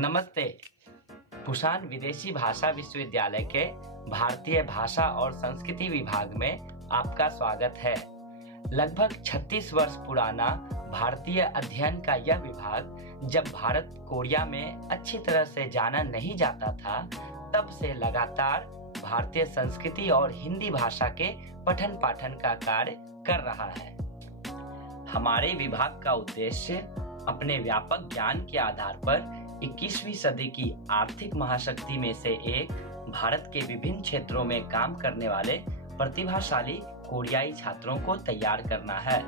नमस्ते। पुसान विदेशी भाषा विश्वविद्यालय के भारतीय भाषा और संस्कृति विभाग में आपका स्वागत है। लगभग 36 वर्ष पुराना भारतीय अध्ययन का यह विभाग जब भारत कोरिया में अच्छी तरह से जाना नहीं जाता था, तब से लगातार भारतीय संस्कृति और हिंदी भाषा के पठन पाठन का कार्य कर रहा है। हमारे विभाग का उद्देश्य अपने व्यापक ज्ञान के आधार पर 21वीं सदी की आर्थिक महाशक्ति में से एक भारत के विभिन्न क्षेत्रों में काम करने वाले प्रतिभाशाली कोरियाई छात्रों को तैयार करना है।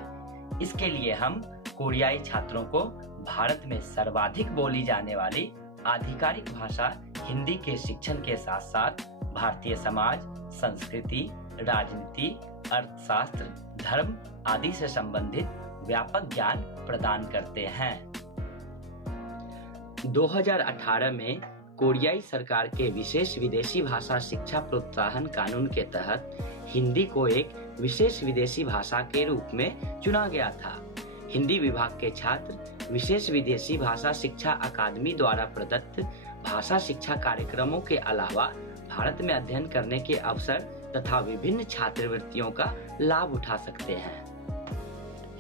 इसके लिए हम कोरियाई छात्रों को भारत में सर्वाधिक बोली जाने वाली आधिकारिक भाषा हिंदी के शिक्षण के साथ साथ भारतीय समाज, संस्कृति, राजनीति, अर्थशास्त्र, धर्म आदि से संबंधित व्यापक ज्ञान प्रदान करते हैं। 2018 में कोरियाई सरकार के विशेष विदेशी भाषा शिक्षा प्रोत्साहन कानून के तहत हिंदी को एक विशेष विदेशी भाषा के रूप में चुना गया था। हिंदी विभाग के छात्र विशेष विदेशी भाषा शिक्षा अकादमी द्वारा प्रदत्त भाषा शिक्षा कार्यक्रमों के अलावा भारत में अध्ययन करने के अवसर तथा विभिन्न छात्रवृत्तियों का लाभ उठा सकते हैं।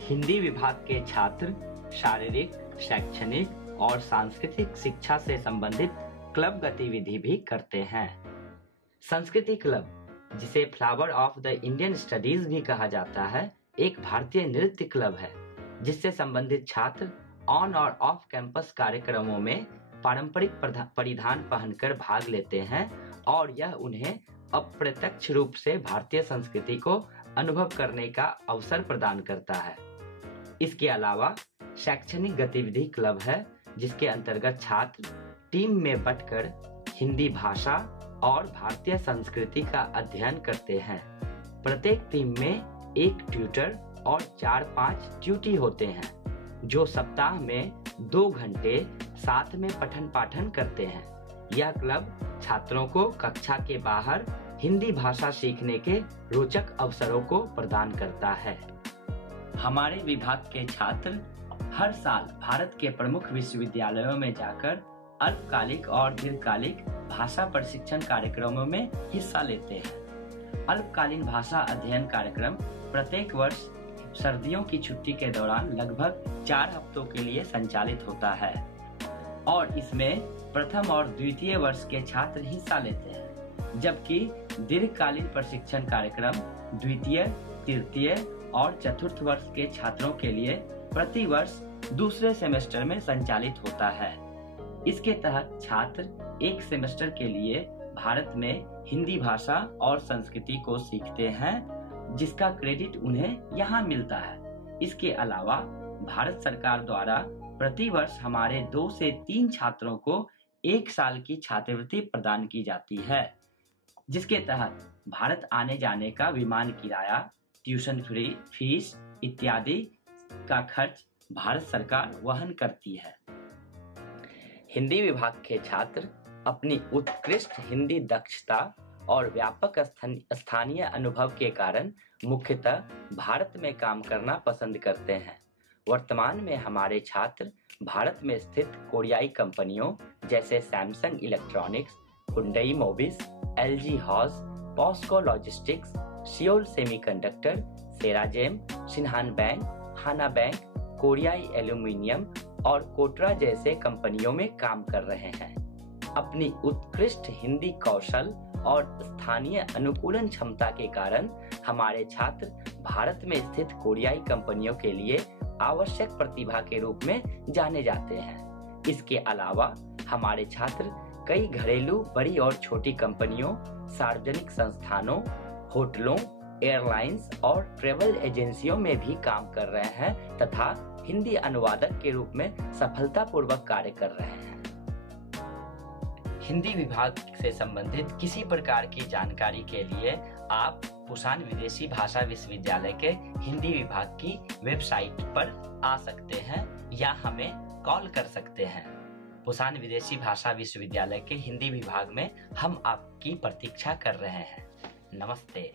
हिंदी विभाग के छात्र शारीरिक, शैक्षणिक और सांस्कृतिक शिक्षा से संबंधित क्लब गतिविधि भी करते हैं। संस्कृति क्लब, जिसे flower of the Indian studies भी कहा जाता है, एक भारतीय नृत्य क्लब है जिससे संबंधित छात्र ऑन और ऑफ कैंपस कार्यक्रमों में पारंपरिक परिधान पहनकर भाग लेते हैं और यह उन्हें अप्रत्यक्ष रूप से भारतीय संस्कृति को अनुभव करने का अवसर प्रदान करता है। इसके अलावा शैक्षणिक गतिविधि क्लब है जिसके अंतर्गत छात्र टीम में बंटकर हिंदी भाषा और भारतीय संस्कृति का अध्ययन करते हैं। प्रत्येक टीम में एक ट्यूटर और 4-5 ट्यूटी होते हैं जो सप्ताह में 2 घंटे साथ में पठन पाठन करते हैं। यह क्लब छात्रों को कक्षा के बाहर हिंदी भाषा सीखने के रोचक अवसरों को प्रदान करता है। हमारे विभाग के छात्र हर साल भारत के प्रमुख विश्वविद्यालयों में जाकर अल्पकालिक और दीर्घकालिक भाषा प्रशिक्षण कार्यक्रमों में हिस्सा लेते हैं। अल्पकालीन भाषा अध्ययन कार्यक्रम प्रत्येक वर्ष सर्दियों की छुट्टी के दौरान लगभग 4 हफ्तों के लिए संचालित होता है और इसमें प्रथम और द्वितीय वर्ष के छात्र हिस्सा लेते हैं, जबकि दीर्घकालीन प्रशिक्षण कार्यक्रम द्वितीय, तृतीय और चतुर्थ वर्ष के छात्रों के लिए प्रति वर्ष दूसरे सेमेस्टर में संचालित होता है। इसके तहत छात्र एक सेमेस्टर के लिए भारत में हिंदी भाषा और संस्कृति को सीखते हैं, जिसका क्रेडिट उन्हें यहाँ मिलता है। इसके अलावा भारत सरकार द्वारा प्रति वर्ष हमारे 2 से 3 छात्रों को 1 साल की छात्रवृत्ति प्रदान की जाती है, जिसके तहत भारत आने जाने का विमान किराया, ट्यूशन फीस इत्यादि का खर्च भारत सरकार वहन करती है। हिंदी विभाग के छात्र अपनी उत्कृष्ट हिंदी दक्षता और व्यापक स्थानीय अनुभव के कारण मुख्यतः भारत में काम करना पसंद करते हैं। वर्तमान में हमारे छात्र भारत में स्थित कोरियाई कंपनियों जैसे Samsung Electronics, Hyundai Mobis, LG Hausys, POSCO Logistics, Seoul Semiconductor, Ceragem, Shinhan Bank, Hana Bank, कोरियाई एल्यूमिनियम और कोटरा जैसे कंपनियों में काम कर रहे हैं। अपनी उत्कृष्ट हिंदी कौशल और स्थानीय अनुकूलन क्षमता के कारण हमारे छात्र भारत में स्थित कोरियाई कंपनियों के लिए आवश्यक प्रतिभा के रूप में जाने जाते हैं। इसके अलावा हमारे छात्र कई घरेलू बड़ी और छोटी कंपनियों, सार्वजनिक संस्थानों, होटलों, एयरलाइंस और ट्रेवल एजेंसियों में भी काम कर रहे हैं तथा हिंदी अनुवादक के रूप में सफलतापूर्वक कार्य कर रहे हैं। हिंदी विभाग से संबंधित किसी प्रकार की जानकारी के लिए आप पुसान विदेशी भाषा विश्वविद्यालय के हिंदी विभाग की वेबसाइट पर आ सकते हैं या हमें कॉल कर सकते हैं। पुसान विदेशी भाषा विश्वविद्यालय के हिंदी विभाग में हम आपकी प्रतीक्षा कर रहे हैं। नमस्ते।